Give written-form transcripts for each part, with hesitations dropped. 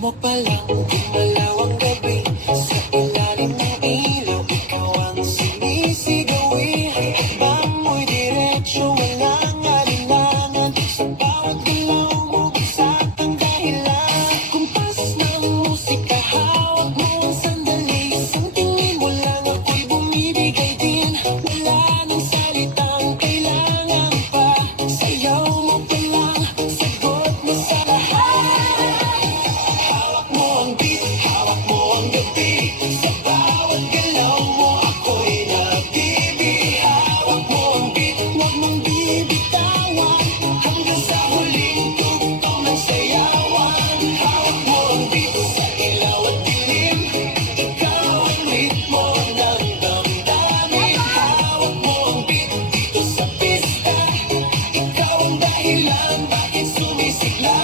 mo palang gumalaw ang gabi. Sa ilalim ng ilaw, ikaw ang sinisigawi. Hakbang mo'y diretsyo, walang alinlangan. Sa bawat galaw mo, bagsak ang dahilan. Kumpas ng musika, hawak mo ang sandali. Isang tingin mo lang ako'y bumibigay din. Wala nang salitang kailangan pa. Sayaw mo pa lang, sagot mo sa lahat. Hawak mo ang beat, hawak mo ang gabi. Sa bawat galaw mo ako'y nabibi. Hawak mo ang beat, huwag mong bibitawan. Hanggang sa huling tugtog ng sayawan. Hawak mo ang beat, sa ilaw at dilim. Ikaw ang ritmo ng damdamin. Hawak mo ang beat, dito sa pista. Ikaw ang dahilan, bakit sumisigla.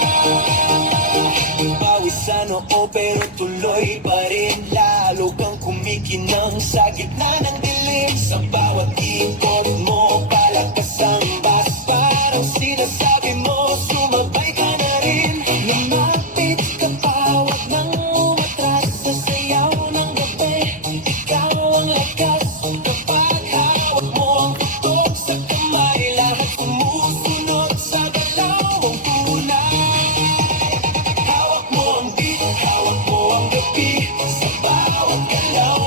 Pawis sa noo pero tuloy pa rin. Lalo kang kumikinang sa gitna ng dilim. Sa bawat ikot mo, palakas ang bas. Parang sinasabi mo, sumabay ka na rin. Lumapit ka pa, wag nang umatras. Sa sayaw ng gabi, ikaw ang lakas. Kapag hawak mo ang tutok sa kamay, lahat sumusunod sa galaw mong tunay. Hawak mo ang beat, hawak mo ang gabi. Sa bawat galaw